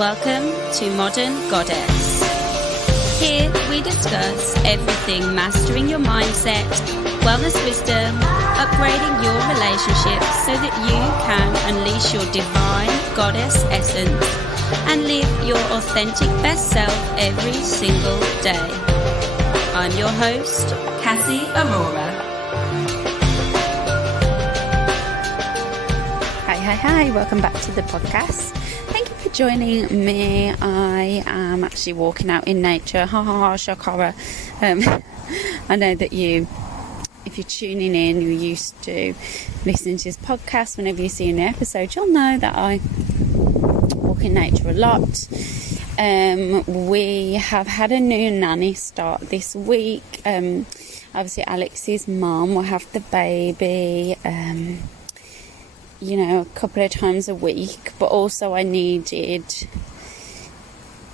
Welcome to Modern Goddess. Here we discuss everything mastering your mindset, wellness wisdom, upgrading your relationships so that you can unleash your divine goddess essence and live your authentic best self every single day. I'm your host, Cassie Aurora. Hi, welcome back to the podcast. Thank you for joining me. I am actually walking out in nature. Shock horror. I know that if you're tuning in, you're used to listening to this podcast. Whenever you see an episode, you'll know that I walk in nature a lot. We have had a new nanny start this week. Obviously Alex's mum will have the baby a couple of times a week, but also I needed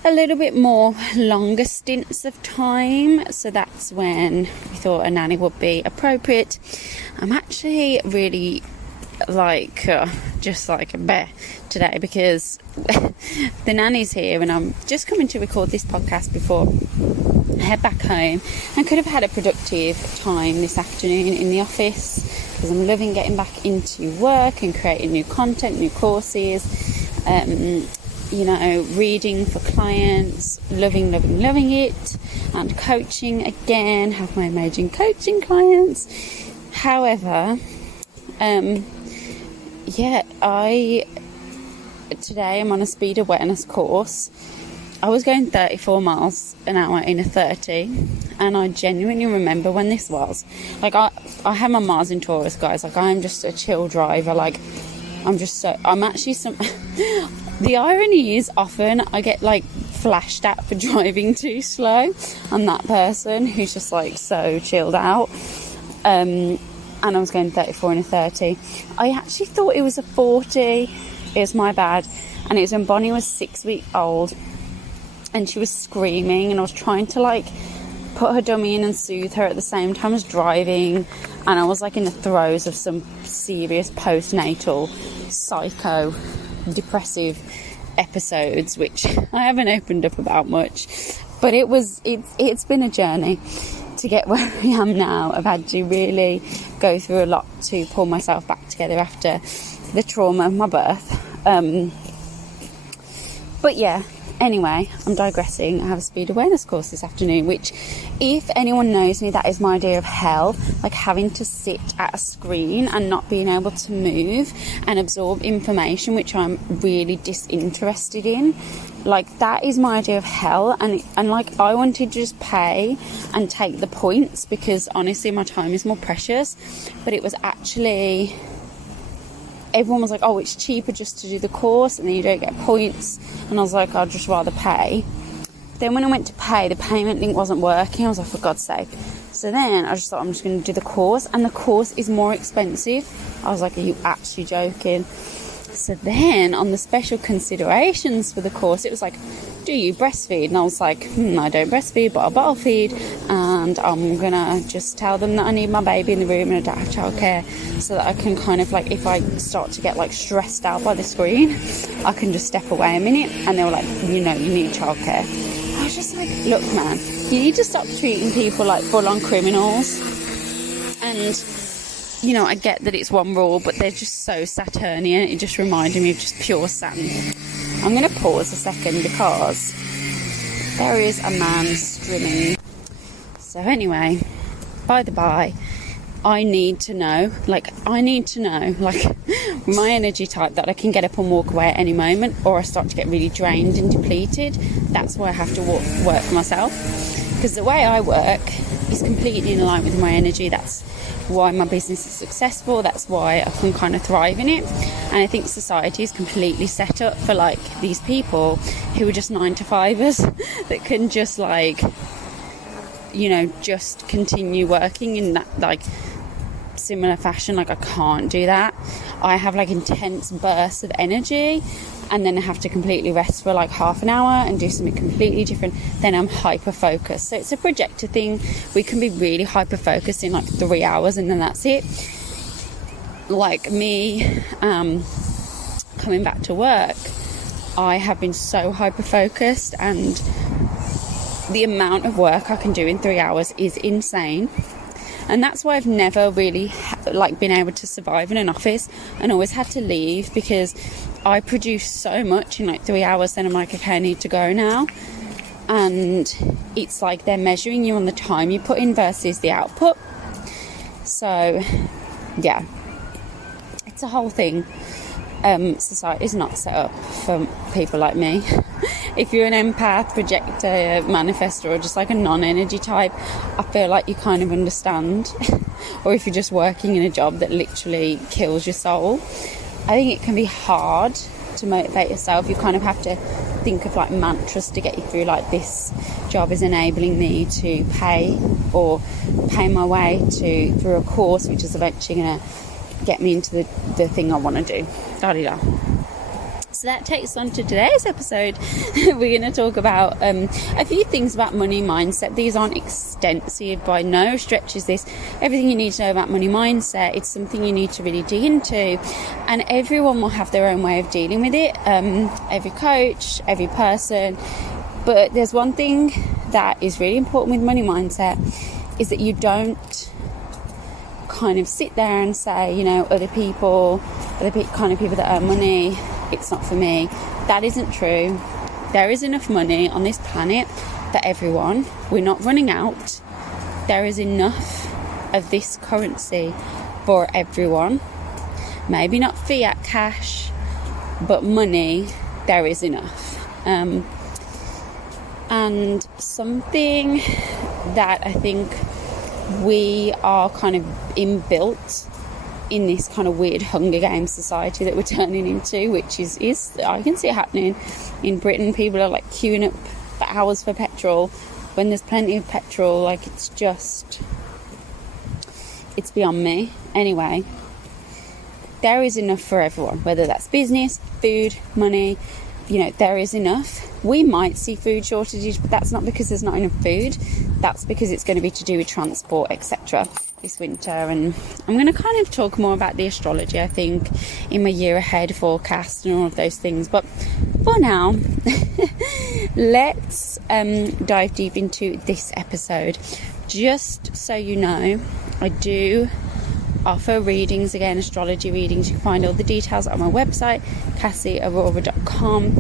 a little bit more longer stints of time, so that's when we thought a nanny would be appropriate. I'm actually really just like a bear today because the nanny's here and I'm just coming to record this podcast before I head back home. I could have had a productive time this afternoon in the office because I'm loving getting back into work and creating new content, new courses, reading for clients, loving it, and coaching again, have my amazing coaching clients. However, today I'm on a speed awareness course. I was going 34 miles an hour in a 30, and I genuinely remember when this was. I have my Mars in Taurus, guys. I'm just a chill driver. The irony is often I get flashed at for driving too slow. I'm that person who's just so chilled out. And I was going 34 in a 30. I actually thought it was a 40. It was my bad. And it was when Bonnie was 6 weeks old. And she was screaming, and I was trying to put her dummy in and soothe her at the same time as driving, and I was in the throes of some serious postnatal psycho depressive episodes, which I haven't opened up about much, but it's been a journey to get where I am now. I've had to really go through a lot to pull myself back together after the trauma of my birth. But yeah, anyway, I'm digressing. I have a speed awareness course this afternoon, which, if anyone knows me, that is my idea of hell. Having to sit at a screen and not being able to move and absorb information, which I'm really disinterested in. That is my idea of hell. And I wanted to just pay and take the points because honestly my time is more precious. But it was actually, everyone was oh, it's cheaper just to do the course and then you don't get points. And I was I'd just rather pay. Then when I went to pay, the payment link wasn't working. I was for God's sake. So then I just thought, I'm just going to do the course. And the course is more expensive. I was are you actually joking? So then on the special considerations for the course, it was do you breastfeed? And I was I don't breastfeed, but I bottle feed. And I'm going to just tell them that I need my baby in the room and I don't have childcare, so that I can if I start to get stressed out by the screen, I can just step away a minute. And they were you need childcare. I was just look, man, you need to stop treating people like full-on criminals. And I get that it's one rule, but they're just so Saturnian. It just reminded me of just pure sand. I'm going to pause a second because there is a man streaming. So anyway, by the by, I need to know my energy type, that I can get up and walk away at any moment, or I start to get really drained and depleted. That's why I have to work for myself, because the way I work is completely in line with my energy. That's why my business is successful. That's why I can kind of thrive in it. And I think society is completely set up for these people who are just 9-to-5ers that can just just continue working in that similar fashion. I can't do that. I have intense bursts of energy, and then I have to completely rest for half an hour and do something completely different. Then I'm hyper focused. So it's a projector thing. We can be really hyper focused in 3 hours and then that's it. Me coming back to work, I have been so hyper focused, and the amount of work I can do in 3 hours is insane. And that's why I've never really been able to survive in an office, and always had to leave, because I produce so much in 3 hours. Then I'm like, okay, I need to go now. And it's like they're measuring you on the time you put in versus the output. So yeah, it's a whole thing. Society is not set up for people like me. If you're an empath, projector, manifestor, or just like a non-energy type, I feel like you kind of understand. Or if you're just working in a job that literally kills your soul, I think it can be hard to motivate yourself. You kind of have to think of mantras to get you through, this job is enabling me to pay my way through a course which is eventually going to get me into the thing I want to do. Da-di-da. So that takes us on to today's episode. We're going to talk about a few things about money mindset. These aren't extensive by no stretch. Is this everything you need to know about money mindset? It's something you need to really dig into, and everyone will have their own way of dealing with it. Every coach, every person. But there's one thing that is really important with money mindset, is that you don't kind of sit there and say, other people, kind of people that earn money, it's not for me. That isn't true. There is enough money on this planet for everyone. We're not running out. There is enough of this currency for everyone. Maybe not fiat cash, but money, there is enough. And something that I think we are kind of inbuilt in this kind of weird Hunger Games society that we're turning into, which is I can see it happening in Britain. People are queuing up for hours for petrol when there's plenty of petrol. It's beyond me. Anyway, there is enough for everyone, whether that's business, food, money. There is enough. We might see food shortages, but that's not because there's not enough food. That's because it's going to be to do with transport, etc. this winter. And I'm going to kind of talk more about the astrology, I think, in my year ahead forecast and all of those things. But for now, let's dive deep into this episode. Just so you know, I do offer readings, again, astrology readings. You can find all the details on my website, cassieaurora.com.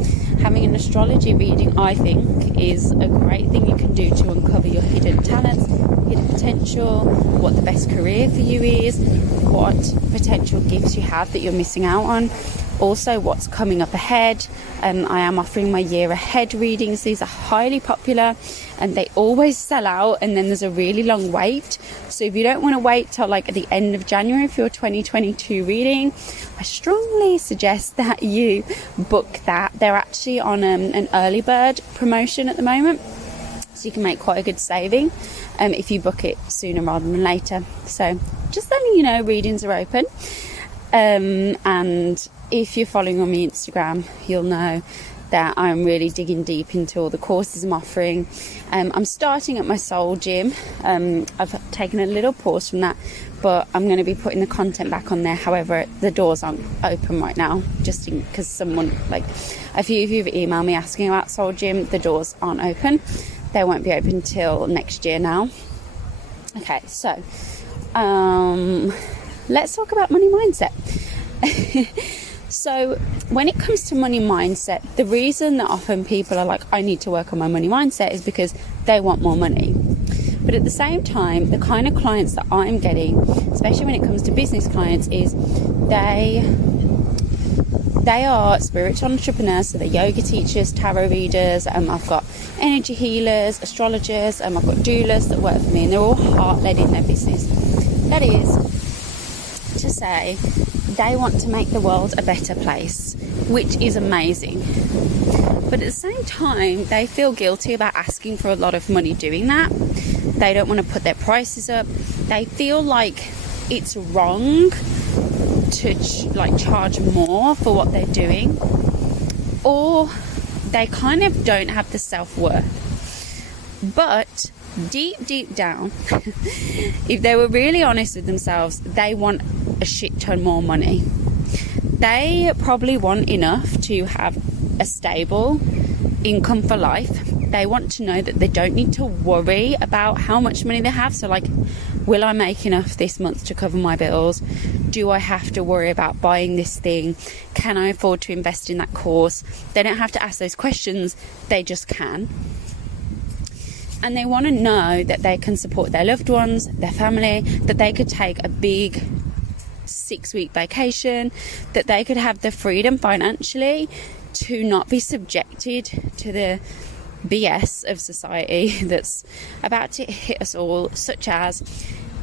Having an astrology reading, I think, is a great thing you can do to uncover your hidden talents, hidden potential, what the best career for you is, what potential gifts you have that you're missing out on, also what's coming up ahead. I am offering my year ahead readings. These are highly popular and they always sell out, and then there's a really long wait. So if you don't want to wait till at the end of January for your 2022 reading, I strongly suggest that you book that. They're actually on an early bird promotion at the moment, so you can make quite a good saving if you book it sooner rather than later. So just letting you know, readings are open. And if you're following on my Instagram, you'll know that I'm really digging deep into all the courses I'm offering. I'm starting at my soul gym. I've taken a little pause from that, but I'm going to be putting the content back on there. However, the doors aren't open right now, just because someone, a few of you have emailed me asking about soul gym. The doors aren't open. They won't be open till next year now. Okay, so let's talk about money mindset. So when it comes to money mindset, the reason that often people are I need to work on my money mindset is because they want more money. But at the same time, the kind of clients that I'm getting, especially when it comes to business clients, is they are spiritual entrepreneurs. So they're yoga teachers, tarot readers. I've got energy healers, astrologers. I've got doulas that work for me, and they're all heart-led in their business. That is to say, they want to make the world a better place, which is amazing. But at the same time, they feel guilty about asking for a lot of money doing that. They don't want to put their prices up. They feel like it's wrong to charge more for what they're doing, or they kind of don't have the self-worth. But deep down, if they were really honest with themselves, they want a shit ton more money. They probably want enough to have a stable income for life. They want to know that they don't need to worry about how much money they have. So like, will I make enough this month to cover my bills? Do I have to worry about buying this thing? Can I afford to invest in that course? They don't have to ask those questions, they just can. And they want to know that they can support their loved ones, their family, that they could take a big 6-week vacation, that they could have the freedom financially to not be subjected to the BS of society that's about to hit us all, such as,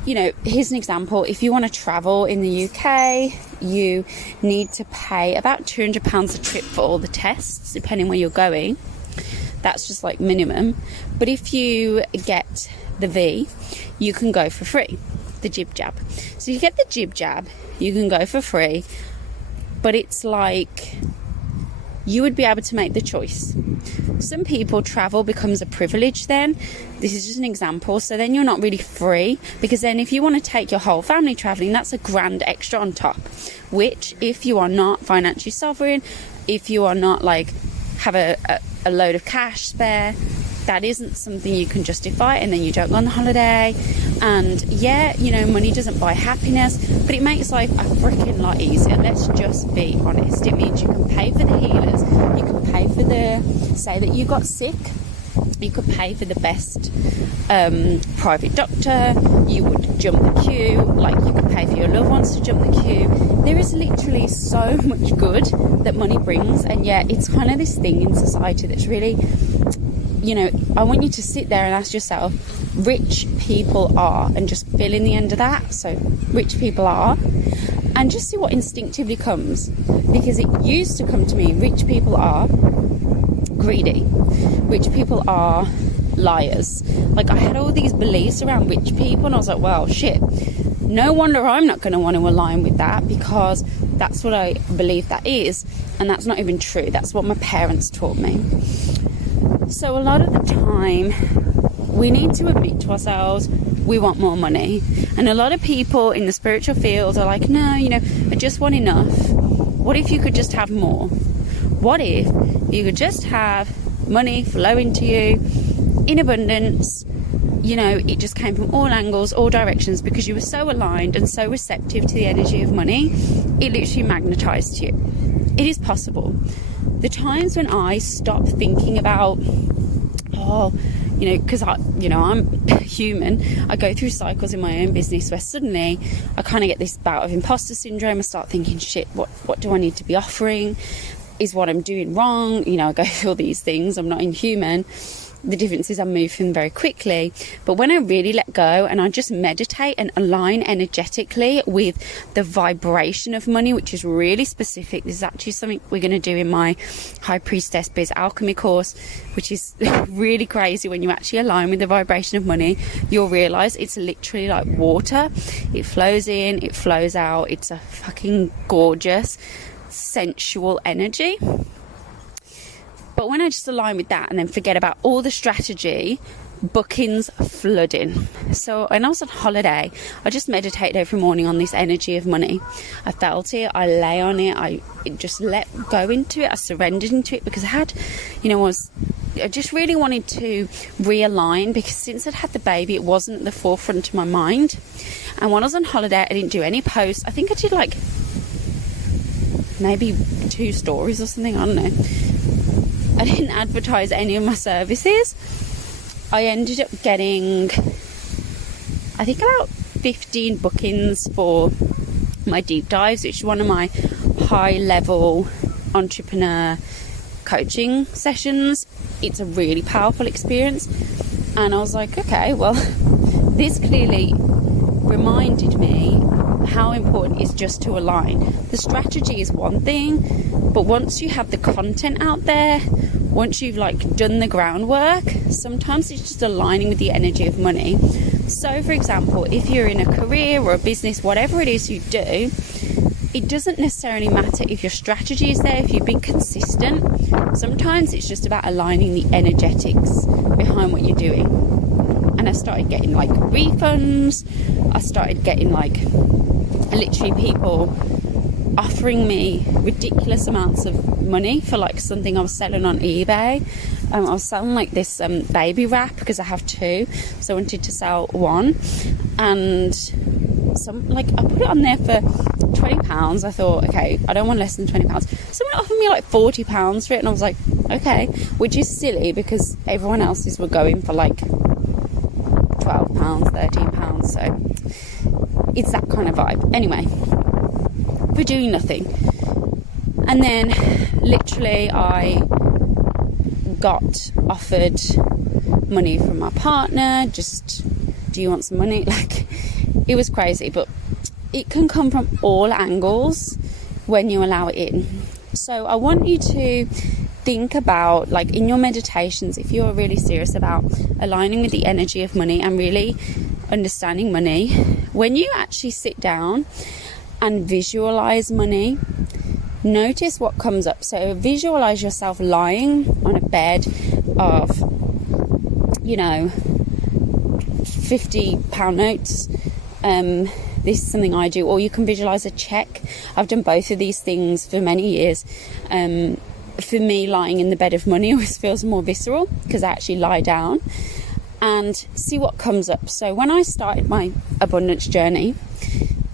you know, here's an example. If you want to travel in the UK, you need to pay about £200 a trip for all the tests, depending where you're going. That's just like minimum. But if you get the V, you can go for free, the jib jab. So if you get the jib jab, you can go for free, but it's like you would be able to make the choice. Some people, travel becomes a privilege then. This is just an example. So then you're not really free, because then if you want to take your whole family traveling, that's £1,000 extra on top, which if you are not financially sovereign, if you are not like have a load of cash spare, that isn't something you can justify, and then you don't go on the holiday. And yeah, you know, money doesn't buy happiness, but it makes life a freaking lot easier. Let's just be honest. It means you can pay for the healers, you can pay for say that you got sick, you could pay for the best private doctor, you would jump the queue, like you could pay for your loved ones to jump the queue. There is literally so much good that money brings, and yet it's kind of this thing in society that's really, you know, I want you to sit there and ask yourself, rich people are, and just fill in the end of that. So rich people are, and just see what instinctively comes, because it used to come to me, rich people are greedy, rich people are liars. Like, I had all these beliefs around rich people, and I was like, well, shit, no wonder I'm not going to want to align with that, because that's what I believe that is, and that's not even true. That's what my parents taught me. So a lot of the time we need to admit to ourselves we want more money, and a lot of people in the spiritual field are like, no, you know, I just want enough. What if you could just have more? What if you could just have money flowing to you in abundance? You know, it just came from all angles, all directions, because you were so aligned and so receptive to the energy of money, it literally magnetized you. It is possible. The times when I stop thinking about, you know, because I'm human, I go through cycles in my own business where suddenly I kind of get this bout of imposter syndrome. I start thinking, shit, what do I need to be offering? Is what I'm doing wrong? You know, I go through all these things. I'm not inhuman. The difference is I move from very quickly. But when I really let go and I just meditate and align energetically with the vibration of money, which is really specific. This is actually something we're going to do in my High Priestess Biz Alchemy course, which is really crazy. When you actually align with the vibration of money, you'll realize it's literally like water. It flows in, it flows out. It's a fucking gorgeous, sensual energy. But when I just align with that and then forget about all the strategy, bookings flooding. So when I was on holiday, I just meditated every morning on this energy of money. I felt it, I lay on it, I just let go into it, I surrendered into it, because I had, you know, I just really wanted to realign, because since I'd had the baby, it wasn't at the forefront of my mind. And when I was on holiday, I didn't do any posts. I think I did like maybe 2 stories or something, I don't know. I didn't advertise any of my services. I ended up getting, I think, about 15 bookings for my deep dives, which is one of my high level entrepreneur coaching sessions. It's a really powerful experience. And I was like, okay, well, this clearly reminded me how important it is just to align. The strategy is one thing, but once you have the content out there, once you've like done the groundwork, sometimes it's just aligning with the energy of money. So for example, if you're in a career or a business, whatever it is you do, it doesn't necessarily matter if your strategy is there, if you've been consistent. Sometimes it's just about aligning the energetics behind what you're doing. And I started getting like refunds. I started getting like literally people offering me ridiculous amounts of money for like something I was selling on eBay. I was selling like this baby wrap because I have two, so I wanted to sell one, and some like I put it on there for £20. I thought, okay, I don't want less than £20. Someone offered me like £40 for it, and I was like, okay, which is silly because everyone else's were going for like £12, £13, so it's that kind of vibe. Anyway, for doing nothing. And then literally I got offered money from my partner, just, do you want some money? Like, it was crazy, but it can come from all angles when you allow it in. So I want you to think about, like, in your meditations, if you're really serious about aligning with the energy of money and really understanding money, when you actually sit down and visualize money, notice what comes up. So visualize yourself lying on a bed of, you know, £50 notes. This is something I do. Or you can visualize a check. I've done both of these things for many years. For me, lying in the bed of money always feels more visceral because I actually lie down and see what comes up. So when I started my abundance journey,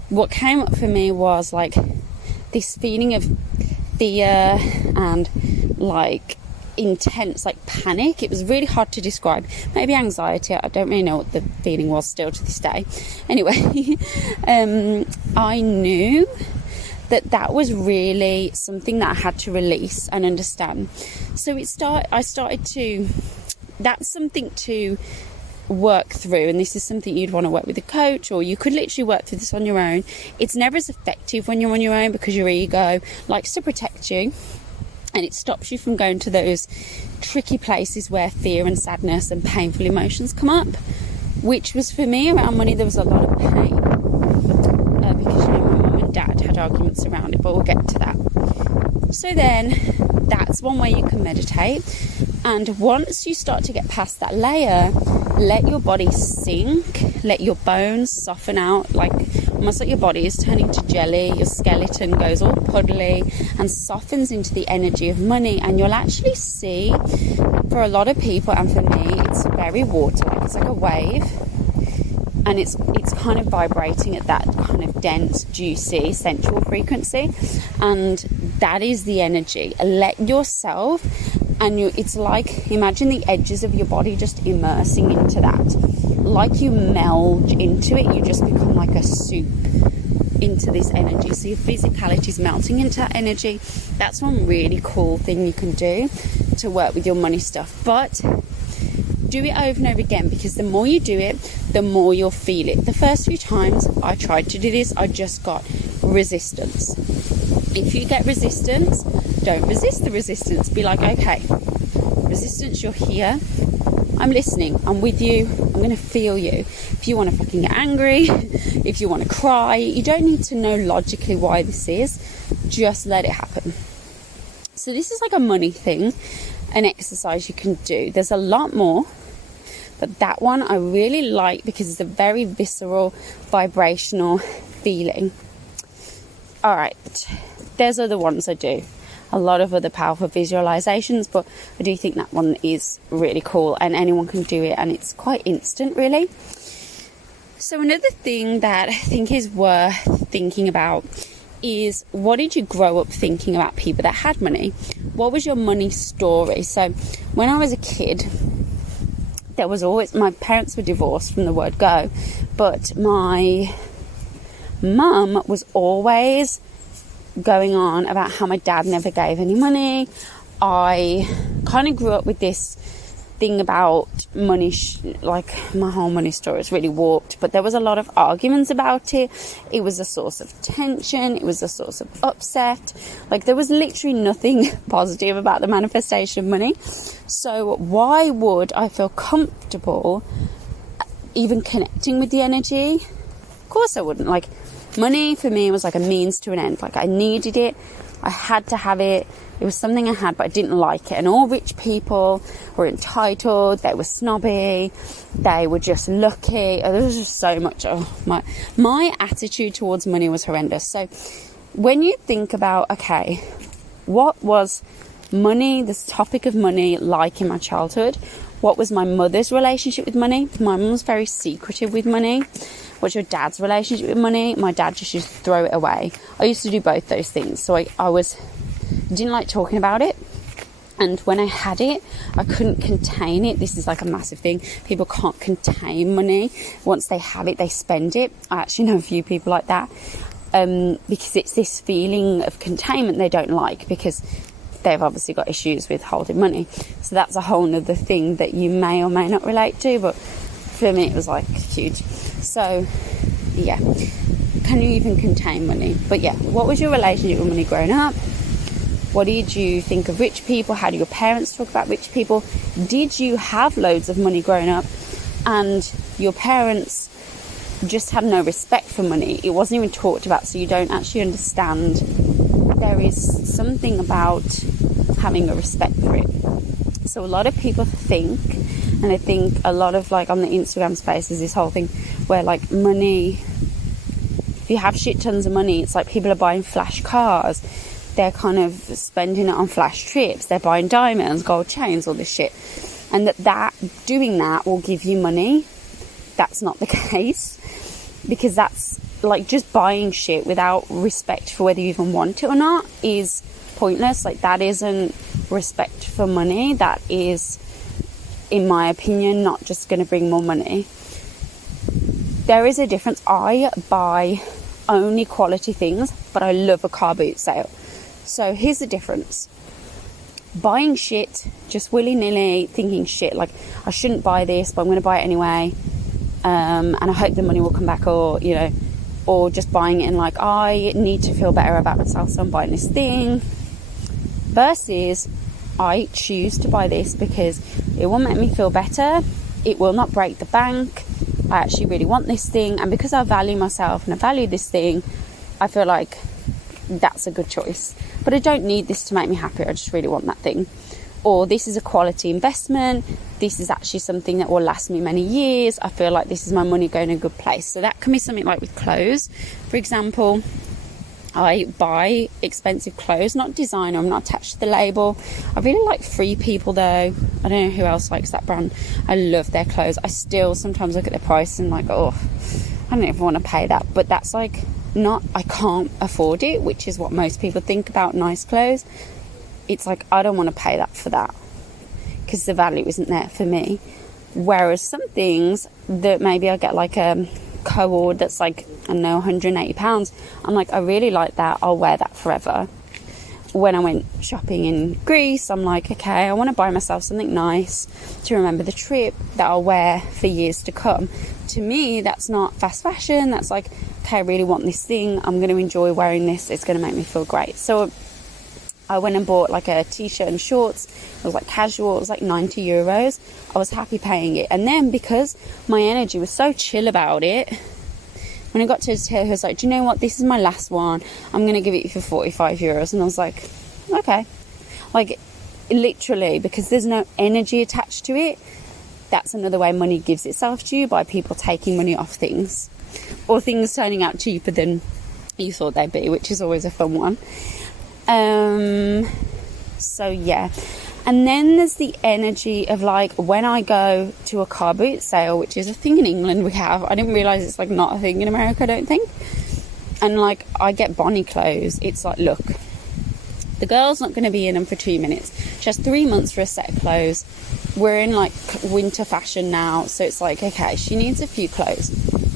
what came up for me was like this feeling of fear and like intense like panic. It was really hard to describe. Maybe anxiety. I don't really know what the feeling was still to this day. Anyway, I knew that was really something that I had to release and understand. So I started to, that's something to work through, and this is something you'd want to work with a coach, or you could literally work through this on your own. It's never as effective when you're on your own because your ego likes to protect you, and it stops you from going to those tricky places where fear and sadness and painful emotions come up, which was for me around money. There was a lot of pain because, you know, my mum and dad had arguments around it, but we'll get to that. So then that's one way you can meditate, and once you start to get past that layer, let your body sink, let your bones soften out, like almost like your body is turning to jelly. Your skeleton goes all puddly and softens into the energy of money, and you'll actually see, for a lot of people and for me, it's very water-like. It's like a wave, and it's kind of vibrating at that kind of dense, juicy, sensual frequency, and that is the energy. Let yourself, and it's like, imagine the edges of your body just immersing into that, like you meld into it. You just become like a soup into this energy. So your physicality is melting into that energy. That's one really cool thing you can do to work with your money stuff. But do it over and over again, because the more you do it, the more you'll feel it. The first few times I tried to do this, I just got resistance. If you get resistance, don't resist the resistance. Be like, okay, resistance, you're here. I'm listening. I'm with you. I'm going to feel you. If you want to fucking get angry, if you want to cry, you don't need to know logically why this is. Just let it happen. So this is like a money thing, an exercise you can do. There's a lot more, but that one I really like because it's a very visceral, vibrational feeling. All right, there's other ones I do. A lot of other powerful visualizations, but I do think that one is really cool and anyone can do it, and it's quite instant, really. So another thing that I think is worth thinking about is, what did you grow up thinking about people that had money? What was your money story? So when I was a kid, there was always, my parents were divorced from the word go, but my mum was always going on about how my dad never gave any money. I kind of grew up with this thing about money, like my whole money story is really warped, but there was a lot of arguments about it. It was a source of tension, it was a source of upset. Like, there was literally nothing positive about the manifestation of money. So why would I feel comfortable even connecting with the energy? Of course I wouldn't. Like, money for me was like a means to an end. Like, I needed it, I had to have it. It was something I had, but I didn't like it. And all rich people were entitled, they were snobby, they were just lucky. There was just so much. My attitude towards money was horrendous. So when you think about, okay, what was money, this topic of money, like in my childhood? What was my mother's relationship with money? My mum was very secretive with money. What's your dad's relationship with money? My dad just used to throw it away. I used to do both those things. So I didn't like talking about it. And when I had it, I couldn't contain it. This is like a massive thing. People can't contain money. Once they have it, they spend it. I actually know a few people like that. Because it's this feeling of containment they don't like, because they've obviously got issues with holding money. So that's a whole nother thing that you may or may not relate to, but for me it was like huge. So yeah, can you even contain money? But yeah, what was your relationship with money growing up? What did you think of rich people? How do your parents talk about rich people? Did you have loads of money growing up and your parents just had no respect for money? It wasn't even talked about, so you don't actually understand. There is something about having a respect for it. So a lot of people think, and I think a lot of, like, on the Instagram space is this whole thing where, like, money, if you have shit tons of money, it's like people are buying flash cars, they're kind of spending it on flash trips, they're buying diamonds, gold chains, all this shit, and that doing that will give you money. That's not the case, because that's like just buying shit without respect for whether you even want it or not is pointless. Like, that isn't respect for money. That is, in my opinion, not just going to bring more money. There is a difference. I buy only quality things, but I love a car boot sale. So here's the difference. Buying shit just willy-nilly, thinking shit like, I shouldn't buy this, but I'm going to buy it anyway, and I hope the money will come back, or, you know, or just buying it and like, I need to feel better about myself, so I'm buying this thing, versus I choose to buy this because it will make me feel better, it will not break the bank, I actually really want this thing, and because I value myself and I value this thing, I feel like that's a good choice. But I don't need this to make me happy, I just really want that thing. Or this is a quality investment, this is actually something that will last me many years, I feel like this is my money going in a good place. So that can be something like with clothes. For example, I buy expensive clothes, not designer, I'm not attached to the label. I really like Free People though. I don't know who else likes that brand. I love their clothes. I still sometimes look at their price and like, oh, I don't even want to pay that. But that's like, not, I can't afford it, which is what most people think about nice clothes. It's like, I don't want to pay that for that because the value isn't there for me. Whereas some things that maybe I get like a co-ord that's like, I don't know, £180, I'm like, I really like that, I'll wear that forever. When I went shopping in Greece, I'm like, okay, I want to buy myself something nice to remember the trip that I'll wear for years to come. To me, that's not fast fashion. That's like, okay, I really want this thing, I'm going to enjoy wearing this, it's going to make me feel great. So I went and bought like a t-shirt and shorts. It was like casual, it was like €90. I was happy paying it. And then because my energy was so chill about it, when I got to the till, he was like, do you know what, this is my last one, I'm going to give it you for €45. And I was like, okay. Like, literally, because there's no energy attached to it. That's another way money gives itself to you, by people taking money off things, or things turning out cheaper than you thought they'd be, which is always a fun one. So yeah. And then there's the energy of like, when I go to a car boot sale, which is a thing in England we have, I didn't realise it's like not a thing in America, I don't think. And like, I get Bonnie clothes, it's like, look, the girl's not going to be in them for 2 minutes, she has 3 months for a set of clothes, we're in like winter fashion now, so it's like, okay, she needs a few clothes.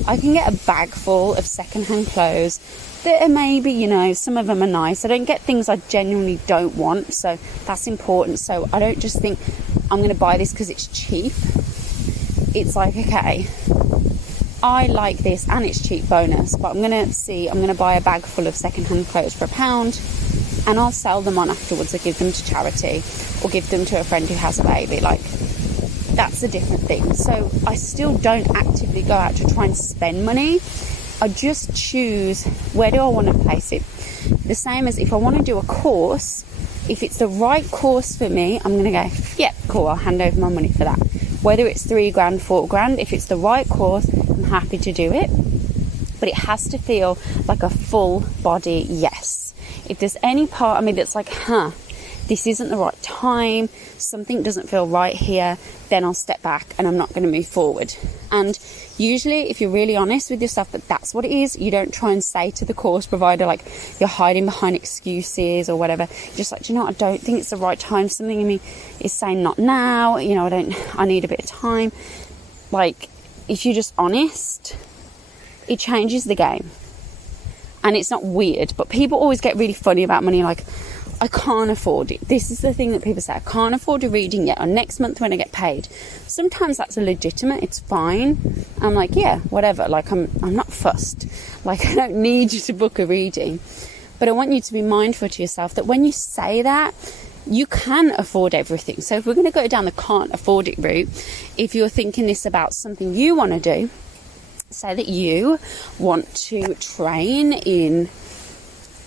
I can get a bag full of secondhand clothes that are maybe, you know, some of them are nice. I don't get things I genuinely don't want, so that's important. So I don't just think I'm going to buy this because it's cheap. It's like, okay, I like this and it's cheap, bonus, but I'm going to buy a bag full of secondhand clothes for £1 and I'll sell them on afterwards, or give them to charity, or give them to a friend who has a baby. Like, that's a different thing. So I still don't actively go out to try and spend money. I just choose, where do I want to place it? The same as if I want to do a course, if it's the right course for me, I'm going to go, yeah, cool, I'll hand over my money for that. Whether it's £3,000, £4,000, if it's the right course, I'm happy to do it. but it has to feel like a full body yes. If there's any part of me that's like, this isn't the right time, something doesn't feel right here, then I'll step back and I'm not going to move forward. And usually, if you're really honest with yourself that that's what it is, you don't try and say to the course provider, like, you're hiding behind excuses or whatever. You're just like, do you know what, I don't think it's the right time. Something in me is saying not now, you know, I need a bit of time. Like, if you're just honest, it changes the game. And it's not weird, but people always get really funny about money, like, I can't afford it. This is the thing that people say, I can't afford a reading yet, or next month when I get paid. Sometimes that's legitimate, it's fine. I'm like, yeah, whatever, like I'm not fussed. Like, I don't need you to book a reading. But I want you to be mindful to yourself that when you say that, you can afford everything. So if we're going to go down the can't afford it route, if you're thinking this about something you want to do, say that you want to train in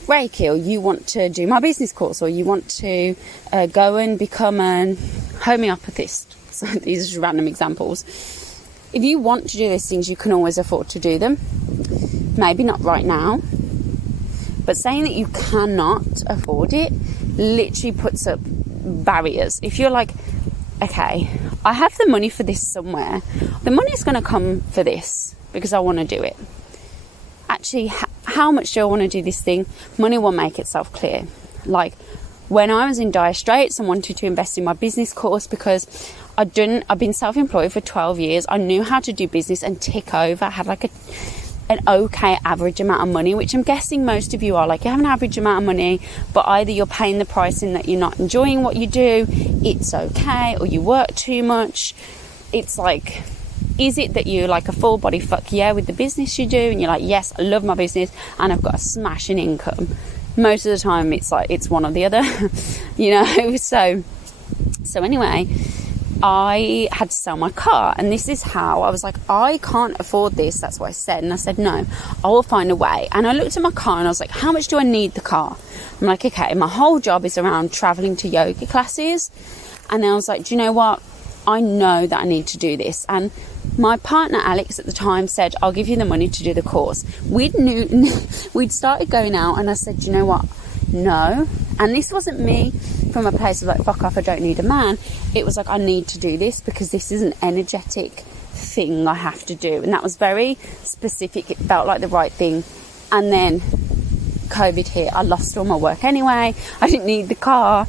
Reiki, or you want to do my business course, or you want to go and become a homeopathist. So these are just random examples. If you want to do these things, you can always afford to do them. Maybe not right now, but saying that you cannot afford it literally puts up barriers. If you're like, okay, I have the money for this somewhere, the money's going to come for this because I want to do it. Actually, how much do I want to do this thing? Money will make itself clear. Like, when I was in dire straits and wanted to invest in my business course, because I've been self-employed for 12 years. I knew how to do business and tick over. I had like an okay average amount of money, which I'm guessing most of you are. Like, you have an average amount of money, but either you're paying the price in that you're not enjoying what you do, it's okay, or you work too much. It's like, is it that you're like a full body fuck yeah with the business you do, and you're like, yes, I love my business and I've got a smashing income? Most of the time it's like, it's one or the other. You know. So anyway, I had to sell my car, and this is how I was like, I can't afford this. That's what I said. And I said, no, I will find a way. And I looked at my car and I was like, how much do I need the car? I'm like, okay, my whole job is around traveling to yoga classes. And then I was like, do you know what, I know that I need to do this. And my partner Alex at the time said, I'll give you the money to do the course. We'd started going out, and I said, you know what, no. And this wasn't me from a place of like, fuck off, I don't need a man. It was like, I need to do this because this is an energetic thing I have to do. And that was very specific. It felt like the right thing. And then COVID hit. I lost all my work anyway. I didn't need the car.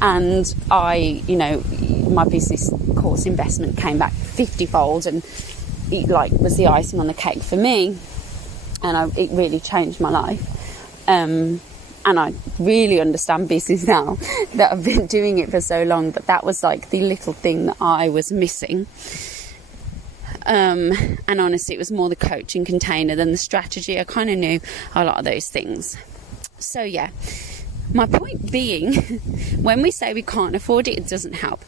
And I, you know, my business course investment came back 50-fold, and it like was the icing on the cake for me. And it really changed my life. And I really understand business now that I've been doing it for so long, but that was like the little thing that I was missing. And honestly, it was more the coaching container than the strategy. I kind of knew a lot of those things. So yeah, my point being, when we say we can't afford it, it doesn't help.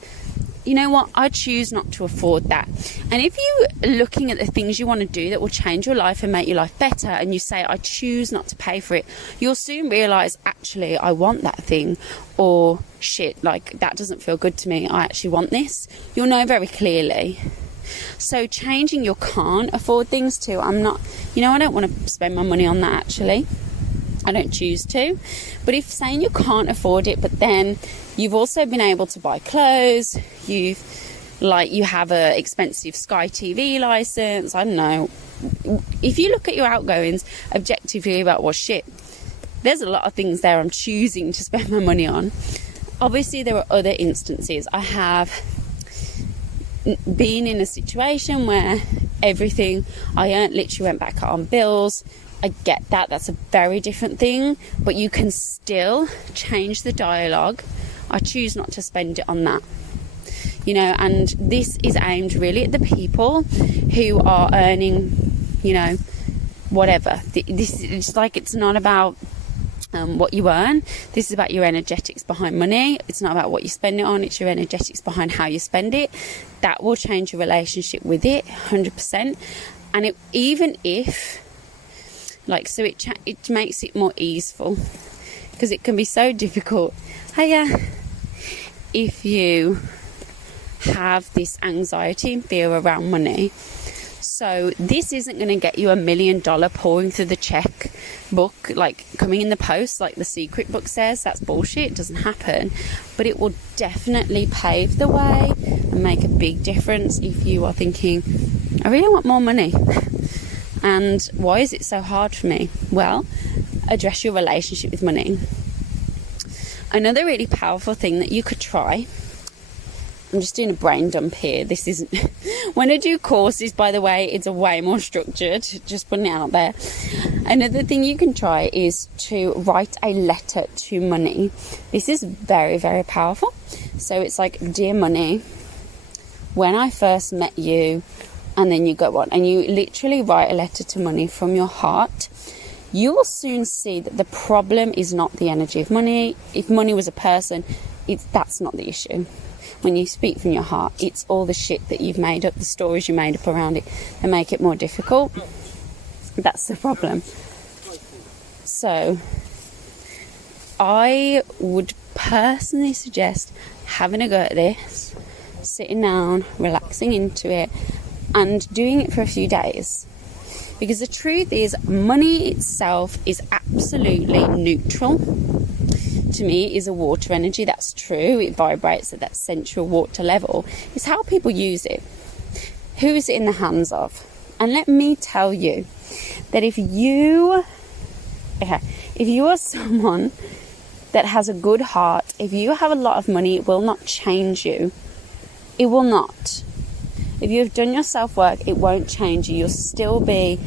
You know what? I choose not to afford that. And if you're looking at the things you want to do that will change your life and make your life better, and you say, I choose not to pay for it, you'll soon realise, actually, I want that thing. Or, shit, like, that doesn't feel good to me. I actually want this. You'll know very clearly. So changing your can't afford things to, I don't want to spend my money on that, actually. I don't choose to. But if saying you can't afford it, but then you've also been able to buy clothes, you have a expensive Sky TV license, I don't know. If you look at your outgoings objectively about, well, shit, there's a lot of things there I'm choosing to spend my money on. Obviously, there are other instances. I have been in a situation where everything I earned literally went back on bills. I get that. That's a very different thing. But you can still change the dialogue. I choose not to spend it on that. You know, and this is aimed really at the people who are earning, you know, whatever. This is like, it's not about what you earn. This is about your energetics behind money. It's not about what you spend it on. It's your energetics behind how you spend it. That will change your relationship with it 100%. And even if, like, so it makes it more easeful, because it can be so difficult. If you have this anxiety and fear around money, So this isn't going to get you $1 million pouring through the check book, like coming in the post, like the secret book says. That's bullshit. It doesn't happen. But it will definitely pave the way and make a big difference if you are thinking, I really want more money. And why is it so hard for me? Well, address your relationship with money. Another really powerful thing that you could try, I'm just doing a brain dump here. This isn't, when I do courses, by the way, it's a way more structured, just putting it out there. Another thing you can try is to write a letter to money. This is very, very powerful. So it's like, dear money, when I first met you, and then you go on and you literally write a letter to money from your heart. You will soon see that the problem is not the energy of money. If money was a person, that's not the issue. When you speak from your heart, it's all the shit that you've made up, the stories you made up around it that make it more difficult. That's the problem. So I would personally suggest having a go at this, sitting down, relaxing into it, and doing it for a few days. Because the truth is, money itself is absolutely neutral. To me, it is a water energy. That's true. It vibrates at that central water level. It's how people use it. Who is it in the hands of? And let me tell you that if you are someone that has a good heart, if you have a lot of money, it will not change you. It will not. If you've done your self-work, it won't change you. You'll still be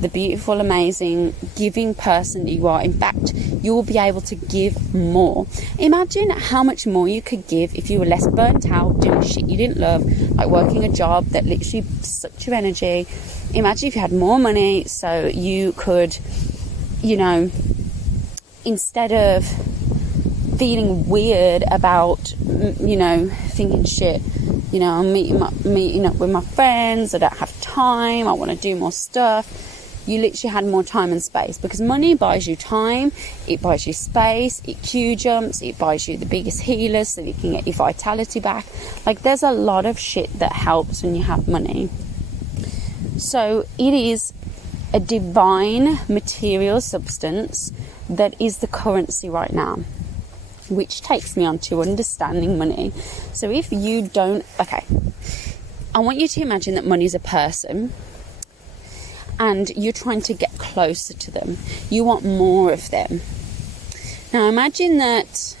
the beautiful, amazing, giving person that you are. In fact, you will be able to give more. Imagine how much more you could give if you were less burnt out, doing shit you didn't love, like working a job that literally sucked your energy. Imagine if you had more money so you could, instead of feeling weird about, thinking shit, I'm meeting up with my friends, I don't have time, I want to do more stuff. You literally had more time and space, because money buys you time, it buys you space, it queue jumps, it buys you the biggest healers so that you can get your vitality back. Like, there's a lot of shit that helps when you have money. So it is a divine material substance that is the currency right now, which takes me on to understanding money. So if you don't, I want you to imagine that money is a person and you're trying to get closer to them. You want more of them. Now imagine that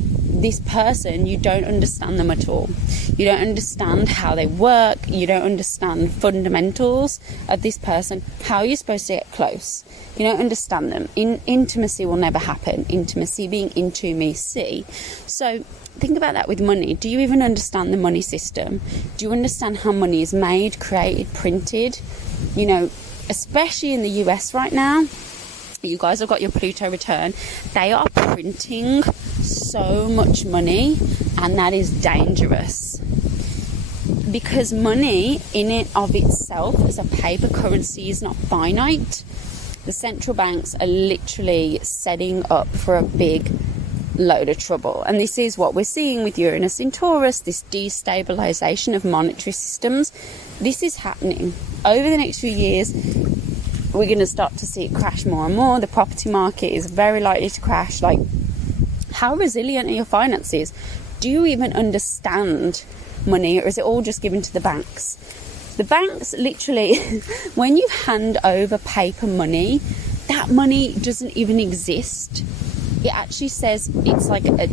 this person, you don't understand them at all. You don't understand how they work. You don't understand fundamentals of this person. How are you supposed to get close? You don't understand them. Intimacy will never happen. Intimacy being into me, see. So think about that with money. Do you even understand the money system? Do you understand how money is made, created, printed? Especially in the US right now, you guys have got your Pluto return. They are printing so much money, and that is dangerous. Because money in it of itself as a paper currency is not finite. The central banks are literally setting up for a big load of trouble. And this is what we're seeing with Uranus in Taurus, this destabilization of monetary systems. This is happening. Over the next few years, we're going to start to see it crash more and more. The property market is very likely to crash. Like, how resilient are your finances? Do you even understand money, or is it all just given to the banks? The banks literally, when you hand over paper money, that money doesn't even exist. It actually says it's like a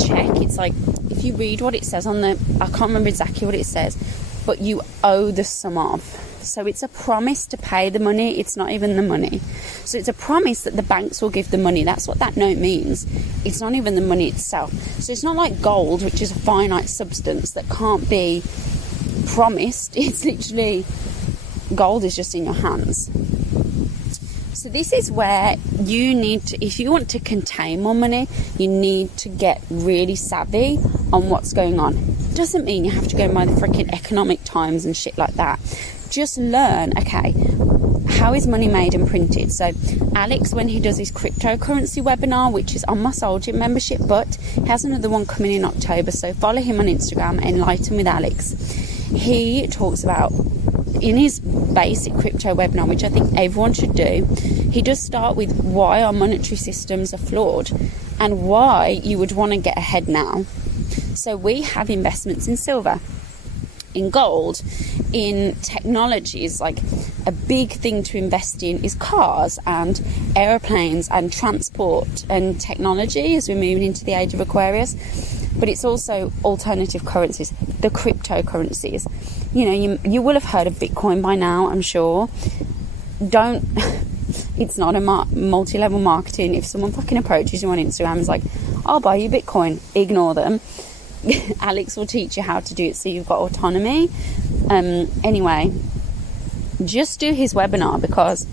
check. It's like, if you read what it says on the, I can't remember exactly what it says, but you owe the sum of. So it's a promise to pay the money. It's not even the money. So it's a promise that the banks will give the money. That's what that note means. It's not even the money itself. So it's not like gold, which is a finite substance that can't be promised. It's literally, gold is just in your hands. So this is where you need to, if you want to contain more money, you need to get really savvy on what's going on. It doesn't mean you have to go and buy the freaking Economic Times and shit like that. Just learn, how is money made and printed? So Alex, when he does his cryptocurrency webinar, which is on my Soul Gym membership, but he has another one coming in October, so follow him on Instagram, Enlighten with Alex. He talks about in his basic crypto webinar, which I think everyone should do, he does start with why our monetary systems are flawed and why you would want to get ahead now. So we have investments in silver, in gold, in technologies. Like a big thing to invest in is cars and aeroplanes and transport and technology as we're moving into the age of Aquarius. But it's also alternative currencies, the cryptocurrencies. You know, you will have heard of Bitcoin by now, I'm sure. It's not a multi-level marketing. If someone fucking approaches you on Instagram and is like, I'll buy you Bitcoin, ignore them. Alex will teach you how to do it so you've got autonomy. Anyway, just do his webinar, because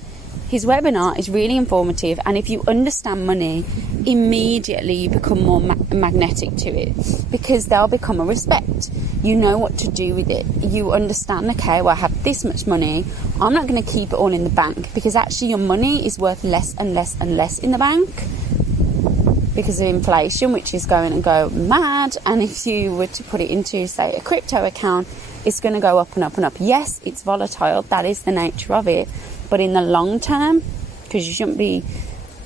his webinar is really informative, and if you understand money, immediately you become more magnetic to it, because they'll become a respect. You know what to do with it. You understand, okay, well, I have this much money. I'm not going to keep it all in the bank, because actually your money is worth less and less and less in the bank because of inflation, which is going to go mad. And if you were to put it into, say, a crypto account, it's going to go up and up and up. Yes, it's volatile. That is the nature of it. But in the long term, because you shouldn't be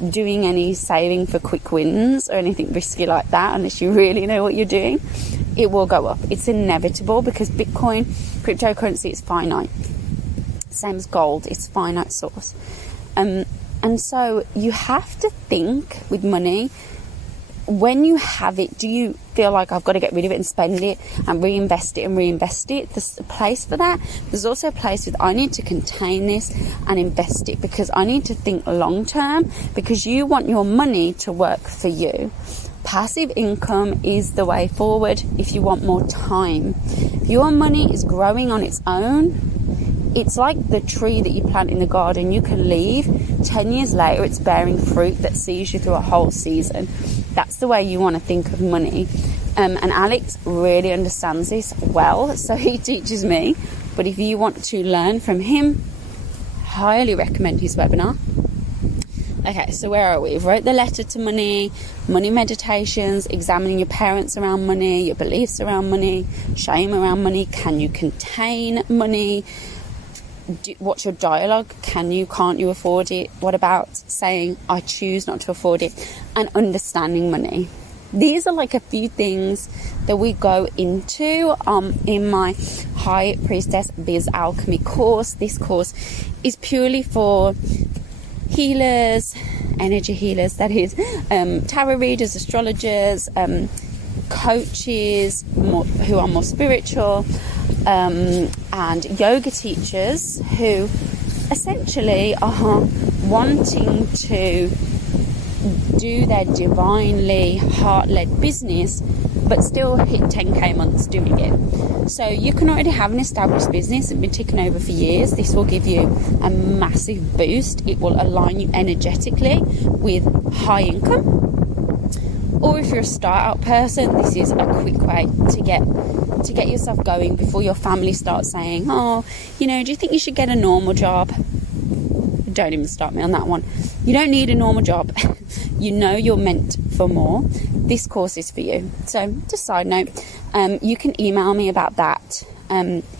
doing any saving for quick wins or anything risky like that unless you really know what you're doing, it will go up. It's inevitable, because Bitcoin, cryptocurrency, is finite. Same as gold, it's finite source. And so you have to think with money, when you have it, do you feel like I've got to get rid of it and spend it and reinvest it? There's a place for that. There's also a place with, I need to contain this and invest it, because I need to think long term, because you want your money to work for you. Passive income is the way forward if you want more time. If your money is growing on its own, it's like the tree that you plant in the garden. You can leave, 10 years later it's bearing fruit that sees you through a whole season. That's the way you want to think of money. And Alex really understands this well, so he teaches me. But if you want to learn from him, highly recommend his webinar. Okay, so where are we? We've wrote the letter to money, money meditations, examining your parents around money, your beliefs around money, shame around money. Can you contain money? What's your dialogue? Can't you afford it? What about saying, I choose not to afford it? And understanding money. These are like a few things that we go into in my High Priestess Biz Alchemy course. This course is purely for healers, energy healers, that is, tarot readers, astrologers, coaches who are more spiritual, and yoga teachers who essentially are wanting to do their divinely heart-led business but still hit 10k months doing it. So you can already have an established business and been ticking over for years. This will give you a massive boost. It will align you energetically with high income. Or if you're a start-out person, this is a quick way to get yourself going before your family starts saying, oh, do you think you should get a normal job? Don't even start me on that one. You don't need a normal job. You know you're meant for more. This course is for you. So just a side note, you can email me about that.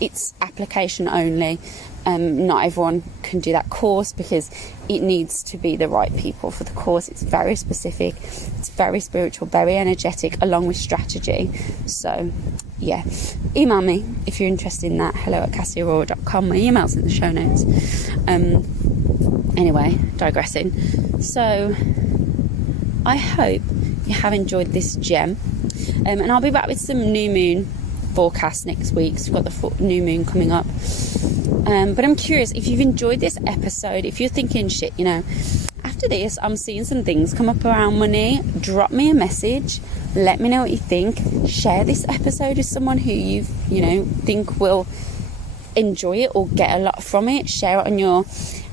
It's application only. Not everyone can do that course because it needs to be the right people for the course. It's very specific, it's very spiritual, very energetic, along with strategy. So yeah, email me if you're interested in that. hello@cassieaurora.com. My email's in the show notes. Anyway, digressing. So I hope you have enjoyed this gem, and I'll be back with some new moon forecast next week. So we've got the new moon coming up. But I'm curious if you've enjoyed this episode. If you're thinking, shit, after this I'm seeing some things come up around money, drop me a message, let me know what you think. Share this episode with someone who you think will enjoy it or get a lot from it. Share it on your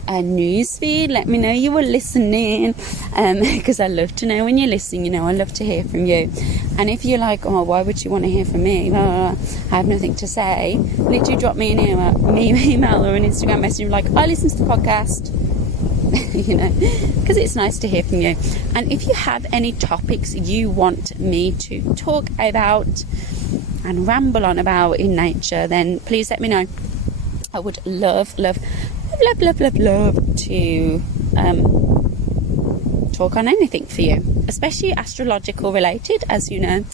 newsfeed. Let me know you were listening, because I love to know when you're listening. I love to hear from you. And if you're like, oh, why would you want to hear from me? I have nothing to say. Literally drop me an email or an Instagram message like, I listen to the podcast. Because it's nice to hear from you. And if you have any topics you want me to talk about and ramble on about in nature, then please let me know. I would love to talk on anything for you, especially astrological related. As you know,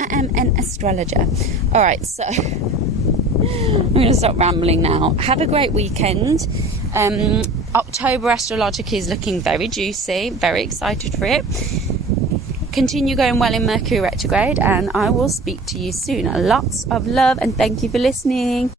I am an astrologer. All right, so I'm going to stop rambling now. Have a great weekend. October astrologic is looking very juicy. Very excited for it. Continue going well in Mercury retrograde, and I will speak to you soon. Lots of love, and thank you for listening.